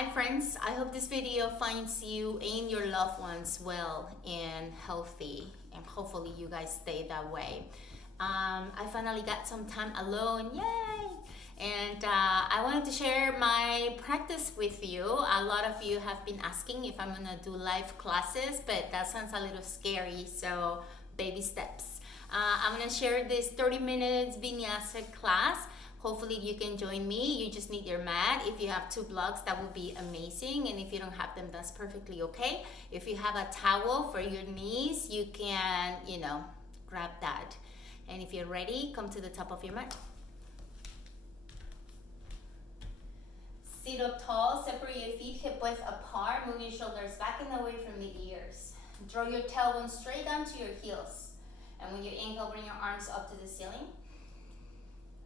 Hi friends, I hope this video finds you and your loved ones well and healthy, and hopefully you guys stay that way. I finally got some time alone, yay! And I wanted to share my practice with you. A lot of you have been asking if I'm gonna do live classes, but that sounds a little scary, so baby steps. I'm gonna share this 30 minutes vinyasa class. Hopefully you can join me. You just need your mat. If you have 2 blocks, that would be amazing. And if you don't have them, that's perfectly okay. If you have a towel for your knees, you can, grab that. And if you're ready, come to the top of your mat. Sit up tall, separate your feet hip width apart, move your shoulders back and away from the ears. Draw your tailbone straight down to your heels. And when you inhale, bring your arms up to the ceiling.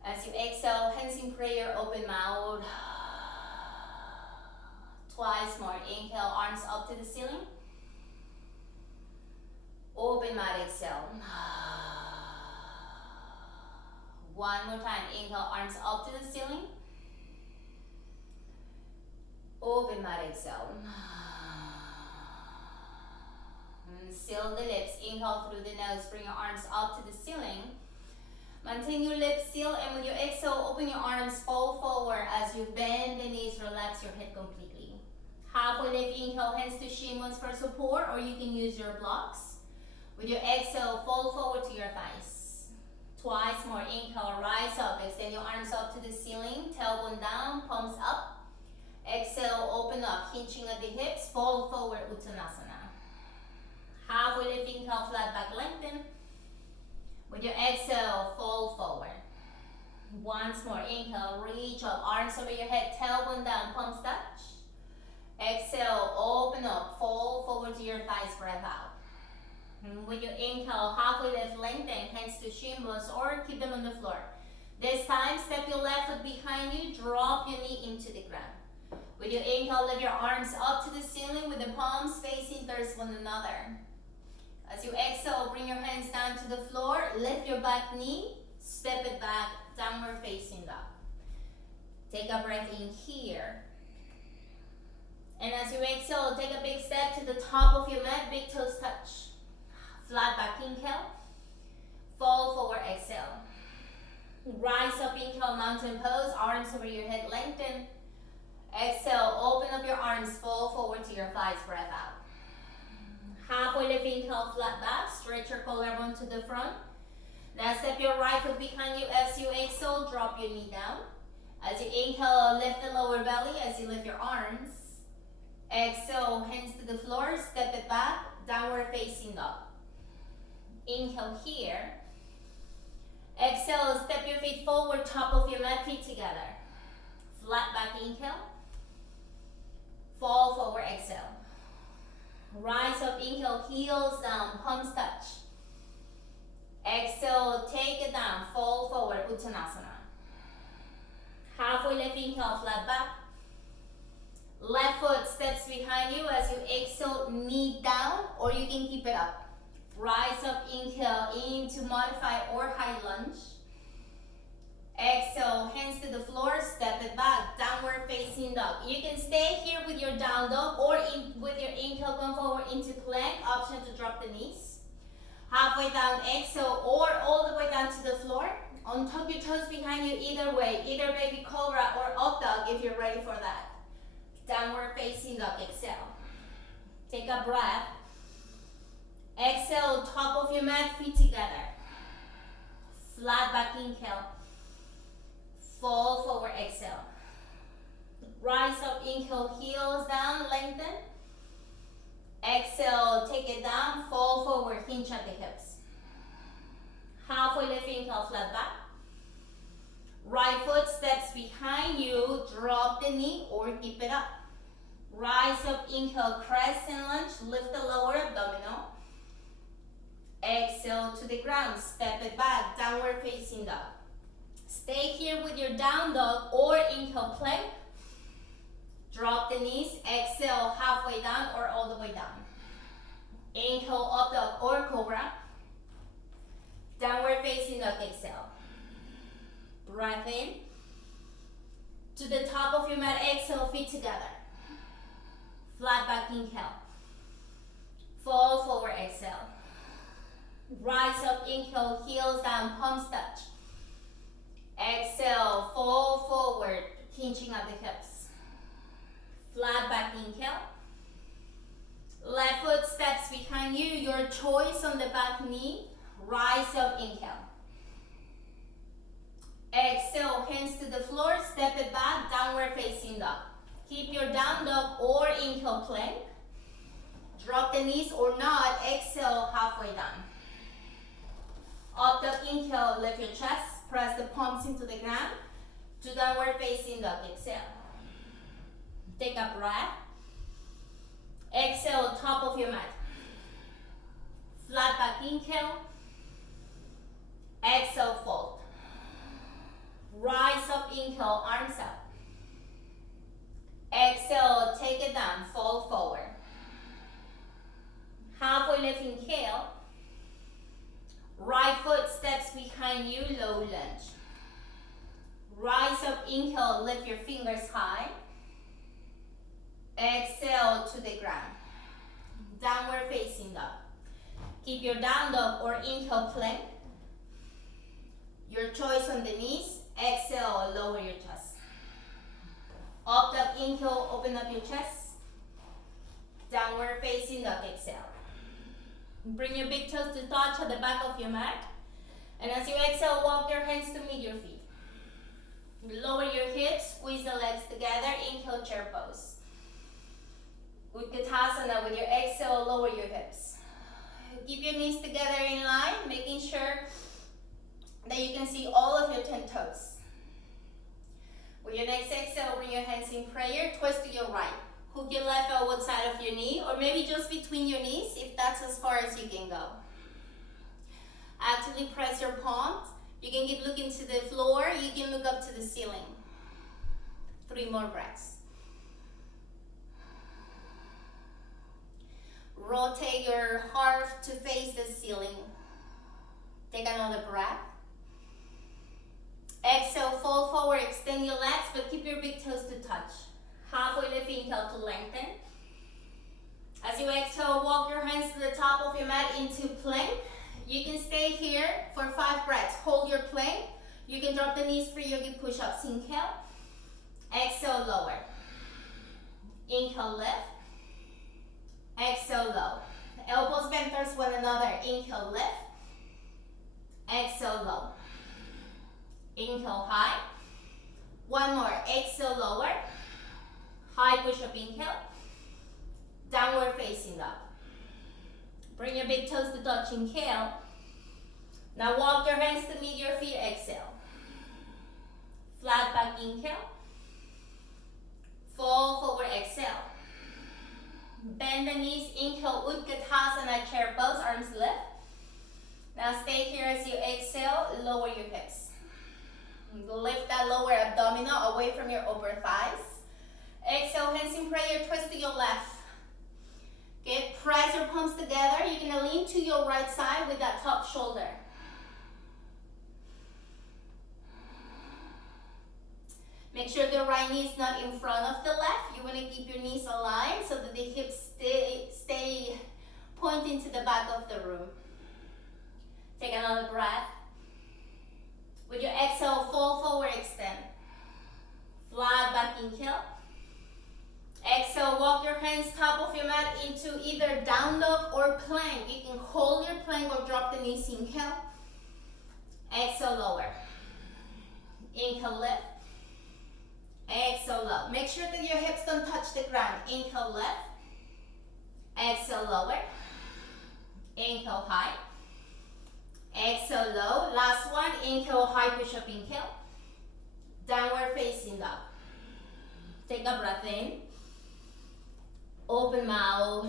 As you exhale, hands in prayer, open mouth. Twice more. Inhale, arms up to the ceiling. Open mouth, exhale. One more time. Inhale, arms up to the ceiling. Open mouth, exhale. And seal the lips. Inhale through the nose. Bring your arms up to the ceiling. Maintain your lips sealed, and when you exhale, open your arms, fold forward as you bend the knees, relax your head completely. Halfway lift, inhale, hands to shin once for support, or you can use your blocks. With your exhale, fold forward to your thighs. Twice more, inhale, rise up, extend your arms up to the ceiling, tailbone down, palms up. Exhale, open up, hinging at the hips, fold forward, Uttanasana. Halfway lift, inhale, flat back, lengthen. With your exhale, fold forward. Once more, inhale, reach up, arms over your head, tailbone down, palms touch. Exhale, open up, fold forward to your thighs, breath out. And with your inhale, halfway lift, lengthen, hands to shin bones, or keep them on the floor. This time, step your left foot behind you, drop your knee into the ground. With your inhale, lift your arms up to the ceiling with the palms facing towards one another. As you exhale, bring your hands down to the floor, lift your back knee, step it back, downward facing dog. Take a breath in here. And as you exhale, take a big step to the top of your mat, big toes touch. Flat back, inhale. Fold forward, exhale. Rise up, inhale, mountain pose, arms over your head, lengthen. Exhale, open up your arms, fold forward to your thighs, breath out. Halfway lift, inhale, flat back, stretch your collarbone to the front. Now step your right foot behind you as you exhale, drop your knee down. As you inhale, lift the lower belly as you lift your arms. Exhale, hands to the floor, step it back, downward facing dog. Inhale here. Exhale, step your feet forward, top of your mat, feet together. Flat back, inhale. Fall forward, exhale. Rise up, inhale, heels down, palms touch. Exhale, take it down, fall forward, Uttanasana. Halfway lift, inhale, flat back. Left foot steps behind you as you exhale, knee down, or you can keep it up. Rise up, inhale, into modified or high lunge. Exhale, hands to the floor, step it back, downward facing dog. You can stay here with your down dog, or with your inhale, come forward into plank, option to drop the knees. Halfway down, exhale, or all the way down to the floor. Untuck your toes behind you either way, either baby cobra or up dog if you're ready for that. Downward facing dog, exhale. Take a breath. Exhale, top of your mat, feet together. Flat back, inhale. Fold forward, exhale. Rise up, inhale, heels down, lengthen. Exhale, take it down, fall forward, hinge at the hips. Halfway lift, inhale, flat back. Right foot steps behind you, drop the knee or keep it up. Rise up, inhale, crescent lunge, lift the lower abdominal. Exhale to the ground, step it back, downward facing dog. Stay here with your down dog or inhale, plank. Drop the knees, exhale, halfway down or all the way down. Inhale, up dog or cobra. Downward facing dog, exhale. Breath in. To the top of your mat, exhale, feet together. Flat back inhale. Fall forward, exhale. Rise up, inhale, heels down, palms touch. Exhale, fall forward, hinching at the hips. Flat back inhale. Left foot steps behind you, your choice on the back knee. Rise up, inhale. Exhale, hands to the floor, step it back, downward facing dog. Keep your down dog or inhale plank. Drop the knees or not, exhale, halfway down. Up dog, inhale, lift your chest, press the palms into the ground. To downward facing dog, exhale. Take a breath. Exhale, top of your mat. Flat back inhale. Exhale, fold. Rise up, inhale, arms up. Exhale, take it down, fold forward. Halfway lift, inhale. Right foot steps behind you, low lunge. Rise up, inhale, lift your fingers high. Exhale to the ground. Downward facing dog. Keep your down dog or inhale plank. Your choice on the knees. Exhale, lower your chest. Up dog, inhale, open up your chest. Downward facing dog, exhale. Bring your big toes to touch at the back of your mat. And as you exhale, walk your hands to meet your feet. Lower your hips, squeeze the legs together, inhale, chair pose. Utkatasana, with your exhale, lower your hips. Keep your knees together in line, making sure that you can see all of your 10 toes. With your next exhale, bring your hands in prayer, twist to your right. Hook your left elbow side of your knee, or maybe just between your knees, if that's as far as you can go. Actively press your palms. You can keep looking to the floor, you can look up to the ceiling. 3 more breaths. Rotate your heart to face the ceiling. Take another breath. Exhale, fold forward, extend your legs, but keep your big toes to touch. Halfway lift, inhale to lengthen. As you exhale, walk your hands to the top of your mat into plank. You can stay here for 5 breaths. Hold your plank. You can drop the knees for yogi push-ups. Inhale. Exhale, lower. Inhale, lift. Exhale, low. Elbows bent towards one another. Inhale, lift. Exhale, low. Inhale, high. 1 more. Exhale, lower. High push-up, inhale. Downward facing dog. Bring your big toes to touch, inhale. Now walk your hands to meet your feet, exhale. Flat back, inhale. Fall forward, exhale. Bend the knees, inhale, Utkatasana, chair pose, arms lift. Now stay here as you exhale, lower your hips. Lift that lower abdominal away from your upper thighs. Exhale, hands in prayer, twist to your left. Okay, press your palms together. You're gonna lean to your right side with that top shoulder. Make sure the right knee is not in front of the left. You wanna keep your knees aligned so that the hips stay pointing to the back of the room. Take another breath. With your exhale, fall forward, extend. Flat back, inhale. Exhale, walk your hands top of your mat into either down dog or plank. You can hold your plank or drop the knees. Inhale. Exhale, lower. Inhale, lift. Exhale, low. Make sure that your hips don't touch the ground. Inhale, lift. Exhale, lower. Inhale, high. Exhale, low. Last one. Inhale, high push-up, inhale. Downward facing dog. Take a breath in. Open mouth.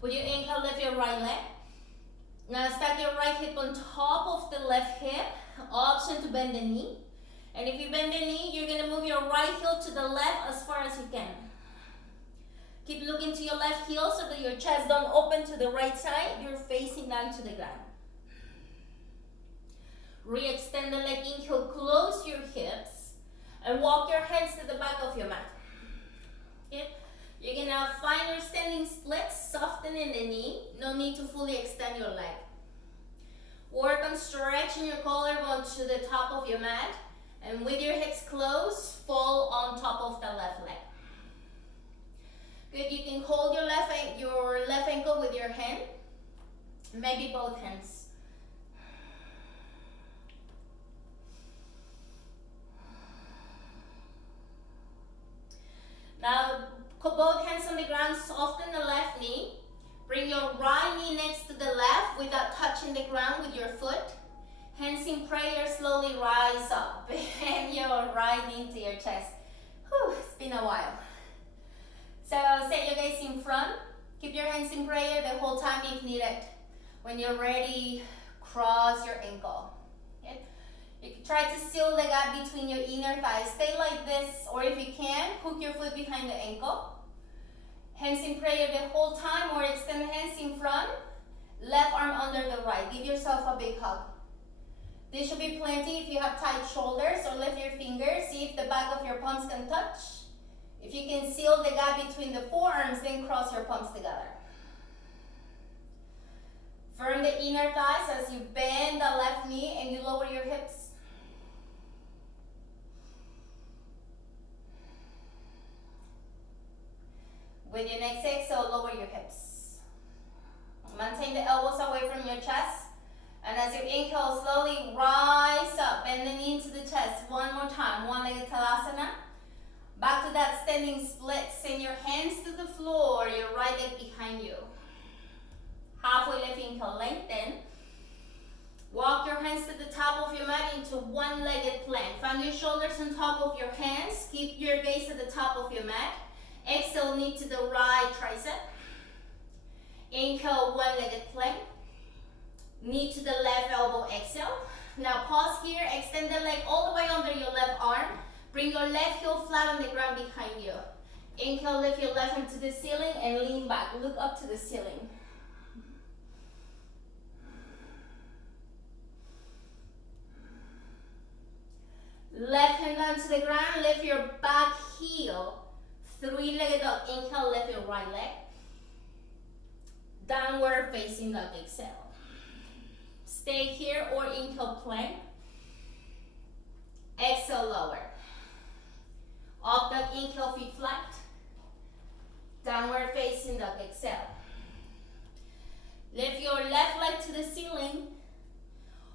With your inhale, lift your right leg. Now stack your right hip on top of the left hip. Option to bend the knee. And if you bend the knee, you're going to move your right heel to the left as far as you can. Keep looking to your left heel so that your chest don't open to the right side. You're facing down to the ground. Re-extend the leg, inhale, close your hips. And walk your hands to the back of your mat. Okay. You can now find your standing splits, soften in the knee. No need to fully extend your leg. Work on stretching your collarbone to the top of your mat. And with your hips closed, fall on top of the left leg. Good, you can hold your left ankle with your hand. Maybe both hands. Now, put both hands on the ground, soften the left knee. Bring your right knee next to the left without touching the ground with your foot. Hands in prayer, slowly rise up. Bend your right knee to your chest. Whew, it's been a while. So set your gaze in front. Keep your hands in prayer the whole time if needed. When you're ready, cross your ankle. Okay? You can try to seal the gap between your inner thighs. Stay like this, or if you can, hook your foot behind the ankle. Hands in prayer the whole time, or extend hands in front. Left arm under the right. Give yourself a big hug. This should be plenty if you have tight shoulders, or lift your fingers. See if the back of your palms can touch. If you can seal the gap between the forearms, then cross your palms together. Firm the inner thighs as you bend the left knee and you lower your hips. With your next exhale, lower your hips. Maintain the elbows away from your chest. And as you inhale, slowly rise up, bend the knee into the chest. One more time, one-legged Tadasana. Back to that standing split. Send your hands to the floor, your right leg behind you. Halfway lift, inhale, lengthen. Walk your hands to the top of your mat into one-legged plank. Find your shoulders on top of your hands. Keep your gaze at the top of your mat. Exhale, knee to the right tricep. Inhale, one-legged plank. Knee to the left elbow, exhale. Now pause here, extend the leg all the way under your left arm. Bring your left heel flat on the ground behind you. Inhale, lift your left hand to the ceiling and lean back. Look up to the ceiling. Left hand down to the ground, lift your back heel. Three-legged dog, inhale, lift your right leg. Downward facing dog, exhale. Stay here or inhale, plank. Exhale, lower. Up dog, inhale, feet flat. Downward facing dog, exhale. Lift your left leg to the ceiling.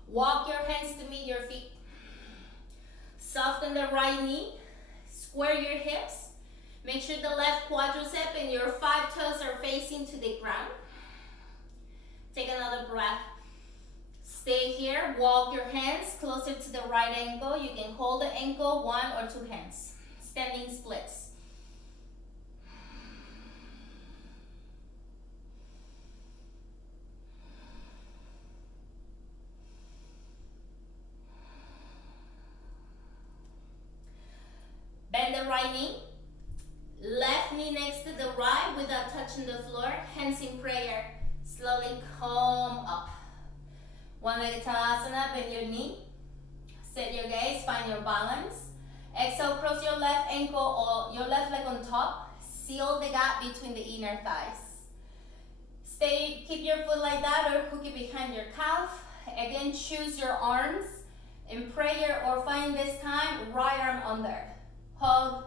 Walk your hands to meet your feet. Soften the right knee. Square your hips. Make sure the left quadricep and your 5 toes are facing to the ground. Take another breath. Stay here. Walk your hands closer to the right ankle. You can hold the ankle, 1 or 2 hands. Standing splits. Bend the right knee. Left knee next to the right without touching the floor. Hands in prayer. Slowly come up. One-legged Tadasana, bend your knee. Set your gaze, find your balance. Exhale, cross your left ankle or your left leg on top. Seal the gap between the inner thighs. Stay, keep your foot like that or hook it behind your calf. Again, choose your arms in prayer or find this time right arm under. Hug,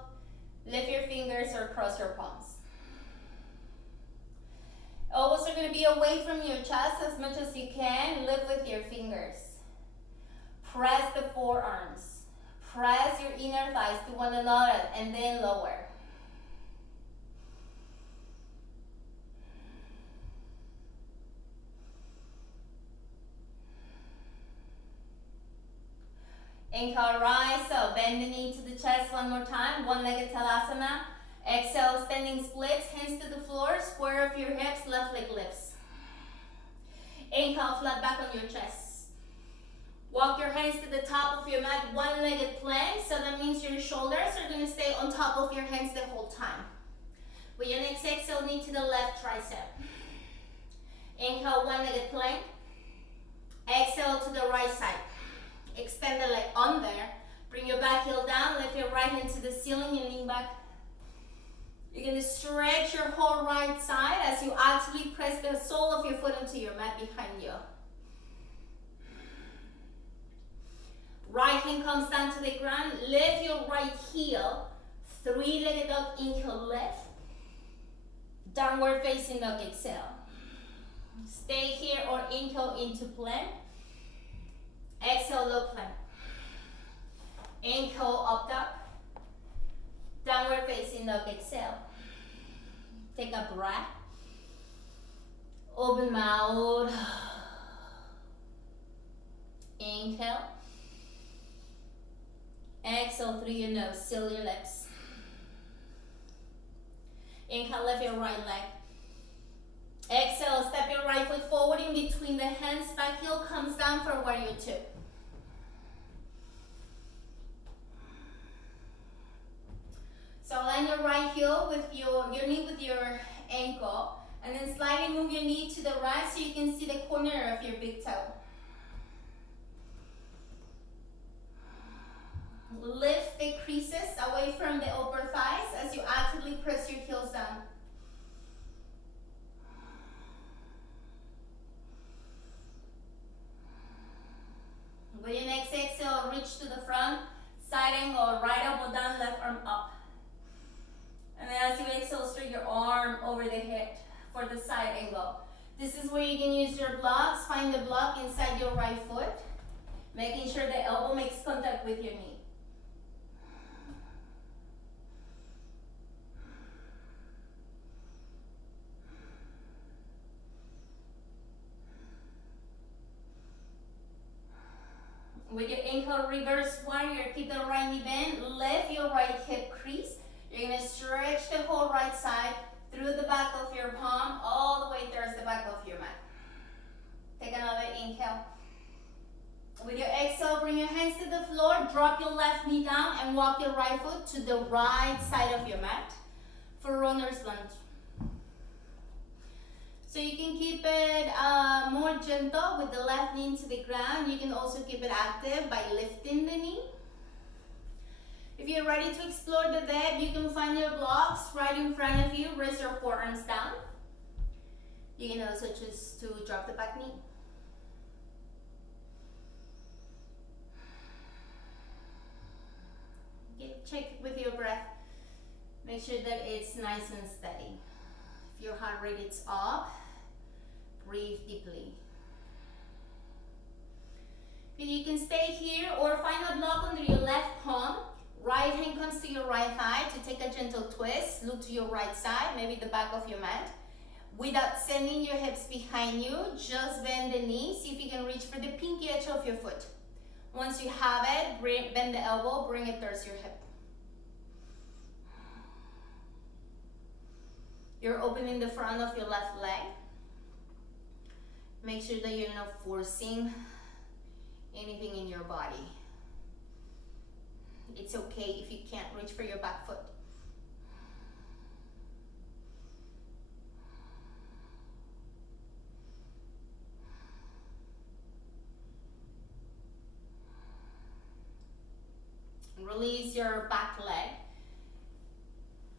lift your fingers or cross your palms. Elbows are going to be away from your chest as much as you can. Lift with your fingers. Press the forearms. Press your inner thighs to one another and then lower. Inhale, rise up. Bend the knee to the chest one more time. One-legged Tadasana. Exhale, standing splits, hands to the floor, square off your hips, left leg lifts. Inhale, flat back on your chest. Walk your hands to the top of your mat, one-legged plank, so that means your shoulders are going to stay on top of your hands the whole time. With your next exhale, knee to the left tricep. Inhale, one-legged plank. Exhale to the right side. Extend the leg under. Bring your back heel down, lift your right hand to the ceiling and lean back. You're going to stretch your whole right side as you actually press the sole of your foot onto your mat behind you. Right hand comes down to the ground. Lift your right heel. Three-legged dog, inhale, lift. Downward facing dog, exhale. Stay here or inhale into plank. Exhale, low plank. Inhale, up dog. Downward facing dog, exhale. Take a breath. Open mouth. Inhale. Exhale through your nose, seal your lips. Inhale, lift your right leg. Exhale, step your right foot forward in between the hands, back heel comes down for warrior two. So align your right heel with your knee with your ankle, and then slightly move your knee to the right so you can see the corner of your big toe. Lift the creases away from the upper thighs as you actively press your heels down. With your next exhale, reach to the front, side angle, right elbow down, left arm up. And then as you exhale, straight your arm over the head for the side angle. This is where you can use your blocks. Find the block inside your right foot, making sure the elbow makes contact with your knee. With your inhale, reverse warrior, keep the right knee bent, lift your right hip crease. You're gonna stretch the whole right side through the back of your palm, all the way towards the back of your mat. Take another inhale. With your exhale, bring your hands to the floor, drop your left knee down and walk your right foot to the right side of your mat for runner's lunge. So you can keep it more gentle with the left knee to the ground. You can also keep it active by lifting the knee. If you're ready to explore the depth, you can find your blocks right in front of you. Raise your forearms down. You can also choose to drop the back knee. Okay, check with your breath. Make sure that it's nice and steady. If your heart rate is up, breathe deeply. You can stay here or find a block under your left palm. Right hand comes to your right thigh to take a gentle twist. Look to your right side, maybe the back of your mat. Without sending your hips behind you, just bend the knee. See if you can reach for the pinky edge of your foot. Once you have it, bend the elbow, bring it towards your hip. You're opening the front of your left leg. Make sure that you're not forcing anything in your body. It's okay if you can't reach for your back foot. Release your back leg.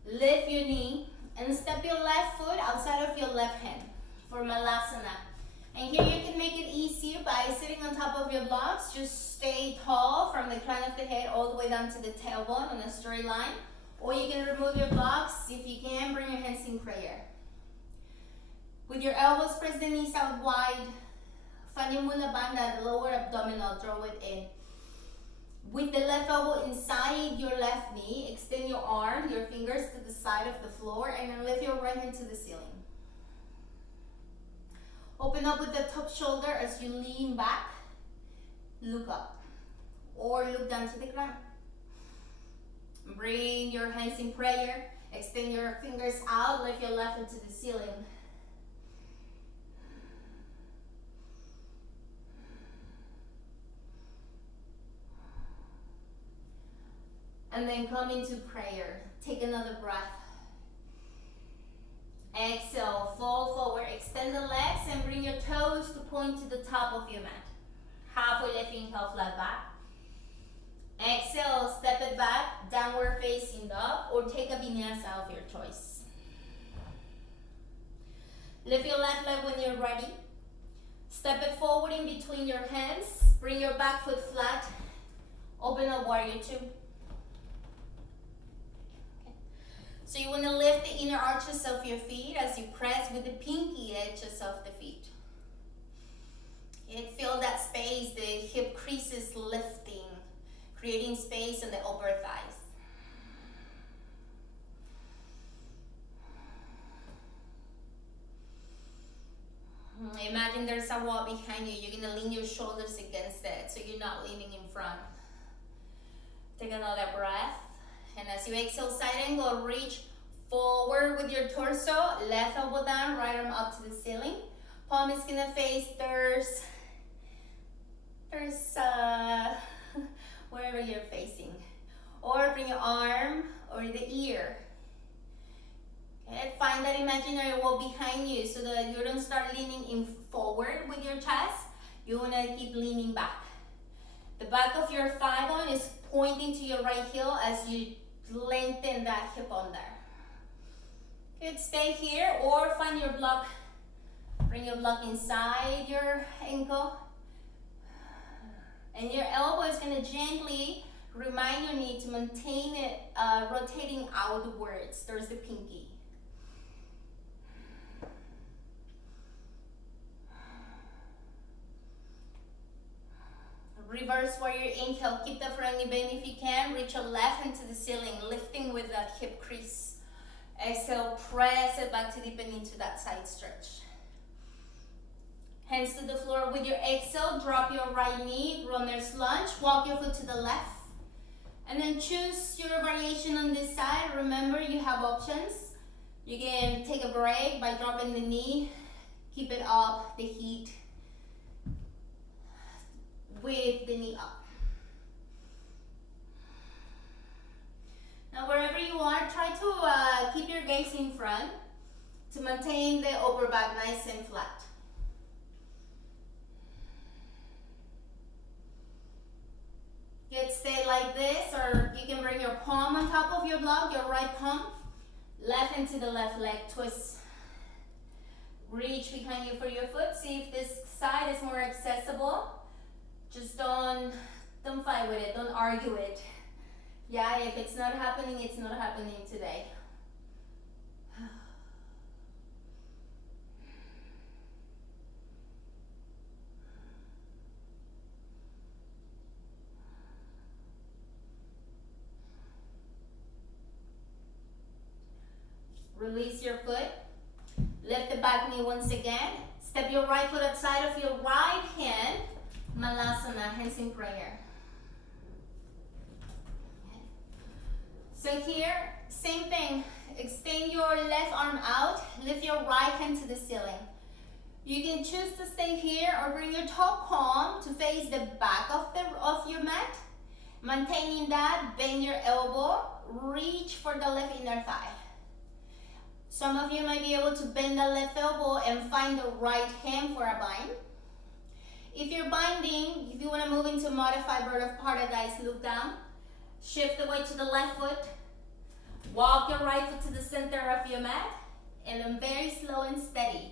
Lift your knee and step your left foot outside of your left hand for Malasana. And here you can make it easier by sitting on top of your blocks. Just stay tall from the crown of the head all the way down to the tailbone on a straight line. Or you can remove your blocks. If you can, bring your hands in prayer. With your elbows, press the knees out wide. Find your Mula Bandha, the lower abdominal, draw it in. With the left elbow inside your left knee, extend your arm, your fingers to the side of the floor, and then lift your right hand to the ceiling. Open up with the top shoulder as you lean back, look up, or look down to the ground. Bring your hands in prayer, extend your fingers out, lift your left hand to the ceiling. And then come into prayer. Take another breath. Exhale, fall forward, extend the legs and bring your toes to point to the top of your mat. Halfway lift, inhale, flat back. Exhale, step it back, down. downward facing dog or take a vinyasa of your choice. Lift your left leg when you're ready. Step it forward in between your hands. Bring your back foot flat. Open up warrior two. Okay. So you want to lift the inner arches of your feet as you press with the pinky edges of the feet. Okay. Feel that space, the hip creases lifting, creating space in the upper thighs. Imagine there's a wall behind you. You're going to lean your shoulders against it so you're not leaning in front. Take another breath. And as you exhale, side angle, reach forward with your torso. Left elbow down, right arm up to the ceiling. Palm is going to face wherever you're facing. Or bring your arm over the ear. Okay, find that imaginary wall behind you so that you don't start leaning in forward with your chest. You want to keep leaning back. The back of your thigh bone is pointing to your right heel as you lengthen that hip on there. Good, stay here or find your block. Bring your block inside your ankle. And your elbow is going to gently remind your knee to maintain it rotating outwards towards the pinky. Reverse warrior inhale, keep the front knee bent if you can. Reach your left hand to the ceiling, lifting with that hip crease. Exhale, press it back to deepen into that side stretch. Hands to the floor with your exhale, drop your right knee, runner's lunge, walk your foot to the left. And then choose your variation on this side. Remember, you have options. You can take a break by dropping the knee, keep it up, the heat, with the knee up. Now wherever you are, try to keep your gaze in front to maintain the upper back nice and flat. Good, stay like this, or you can bring your palm on top of your block, your right palm, left into the left leg, twist. Reach behind you for your foot, see if this side is more accessible. Just don't fight with it, don't argue it. Yeah, if it's not happening, it's not happening today. Release your foot. Lift the back knee once again. Step your right foot outside of your right hand. Malasana, hands in prayer. So here, same thing. Extend your left arm out. Lift your right hand to the ceiling. You can choose to stay here or bring your top palm to face the back of your mat. Maintaining that, bend your elbow. Reach for the left inner thigh. Some of you might be able to bend the left elbow and find the right hand for a bind. If you're binding, if you want to move into modified bird of paradise, look down. Shift the weight to the left foot. Walk your right foot to the center of your mat. And then very slow and steady.